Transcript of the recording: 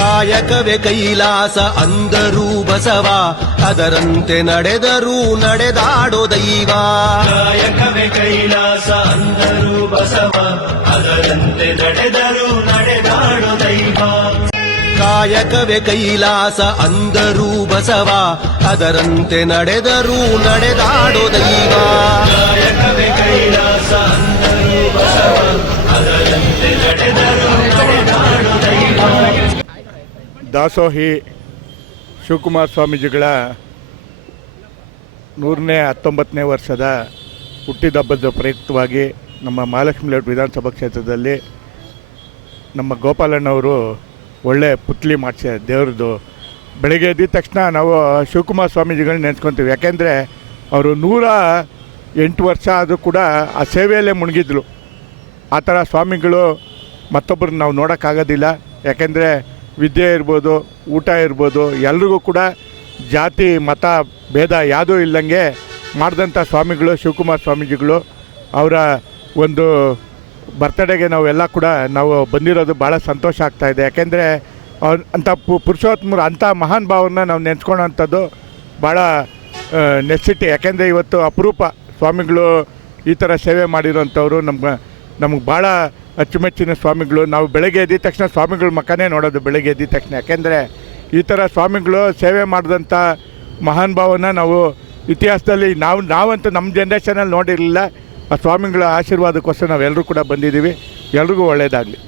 ಕಾಯಕವೇ ಕೈಲಾಸ ಅಂದರೂ ಬಸವ, ಅದರಂತೆ ನಡೆದರೂ ನಡೆದಾಡೋ ದೈವ. ಕಾಯಕವೇ ಕೈಲಾಸ ಅಂದರೂ ಬಸವ, ಅದರಂತೆ ನಡೆದರೂ ನಡೆದಾಡೋ ದೈವ. ಕಾಯಕವೇ ಕೈಲಾಸ ಅಂದರೂ ಬಸವ, ಅದರಂತೆ ನಡೆದರೂ ನಡೆದಾಡೋ ದೈವ. ಕಾಯಕವೇ ಕೈಲಾಸ ಅಂದರೂ ಬಸವ, ಅದರಂತೆ ನಡೆದರೂ ನಡೆದಾಡೋ ದೈವ. ದಾಸೋಹಿ ಶಿವಕುಮಾರ ಸ್ವಾಮೀಜಿಗಳ 119ನೇ ವರ್ಷದ ಹುಟ್ಟಿದಬ್ಬದ ಪ್ರಯುಕ್ತವಾಗಿ ನಮ್ಮ ಮಹಾಲಕ್ಷ್ಮಿ ಲೇಔಟ್ ವಿಧಾನಸಭಾ ಕ್ಷೇತ್ರದಲ್ಲಿ ನಮ್ಮ ಗೋಪಾಲಣ್ಣವರು ಒಳ್ಳೆ ಪುತ್ಲಿ ಮಾಡಿಸ್ಯಾರ ದೇವ್ರದ್ದು. ಬೆಳಗ್ಗೆ ಎದ್ದಿದ ತಕ್ಷಣ ನಾವು ಶಿವಕುಮಾರ ಸ್ವಾಮೀಜಿಗಳನ್ನ ನೆನೆಸ್ಕೊತೀವಿ. ಯಾಕೆಂದರೆ ಅವರು 108 ವರ್ಷ ಆದರೂ ಕೂಡ ಆ ಸೇವೆಯಲ್ಲೇ ಮುಳುಗಿದ್ರು. ಆ ಥರ ಸ್ವಾಮಿಗಳು ಮತ್ತೊಬ್ಬರನ್ನ ನಾವು ನೋಡೋಕ್ಕಾಗೋದಿಲ್ಲ. ಯಾಕೆಂದರೆ ವಿದ್ಯೆ ಇರ್ಬೋದು, ಊಟ ಇರ್ಬೋದು, ಎಲ್ರಿಗೂ ಕೂಡ ಜಾತಿ ಮತ ಭೇದ ಯಾವುದೂ ಇಲ್ಲಂಗೆ ಮಾಡಿದಂಥ ಸ್ವಾಮಿಗಳು ಶಿವಕುಮಾರ ಸ್ವಾಮೀಜಿಗಳು. ಅವರ ಒಂದು ಬರ್ತಡೇಗೆ ನಾವೆಲ್ಲ ಕೂಡ ನಾವು ಬಂದಿರೋದು ಭಾಳ ಸಂತೋಷ ಆಗ್ತಾಯಿದೆ. ಯಾಕೆಂದರೆ ಅಂಥ ಪುರುಷೋತ್ತಮರು ಅಂಥ ಮಹಾನ್ ಭಾವನ ನಾವು ನೆನೆಸ್ಕೊಳ್ಳೋವಂಥದ್ದು ಭಾಳ ನೆಸಿಟಿ. ಯಾಕೆಂದರೆ ಇವತ್ತು ಅಪರೂಪ ಸ್ವಾಮಿಗಳು ಈ ಥರ ಸೇವೆ ಮಾಡಿರೋಂಥವ್ರು ನಮಗೆ ಭಾಳ ಅಚ್ಚುಮೆಚ್ಚಿನ ಸ್ವಾಮಿಗಳು. ನಾವು ಬೆಳಗ್ಗೆ ಎದ್ದಿದ ತಕ್ಷಣ ಸ್ವಾಮಿಗಳ ಮಕ್ಕನೇ ನೋಡೋದು ಬೆಳಗ್ಗೆ ಎದ್ದಿದ ತಕ್ಷಣ. ಯಾಕೆಂದರೆ ಈ ಥರ ಸ್ವಾಮಿಗಳು ಸೇವೆ ಮಾಡಿದಂಥ ಮಹಾನ್ ಭಾವನ ನಾವು ಇತಿಹಾಸದಲ್ಲಿ ನಾವಂತೂ ನಮ್ಮ ಜನ್ರೇಷನಲ್ಲಿ ನೋಡಿರಲಿಲ್ಲ. ಆ ಸ್ವಾಮಿಗಳ ಆಶೀರ್ವಾದಕ್ಕೋಸ್ಕರ ನಾವೆಲ್ಲರೂ ಕೂಡ ಬಂದಿದ್ದೀವಿ. ಎಲ್ರಿಗೂ ಒಳ್ಳೆಯದಾಗಲಿ.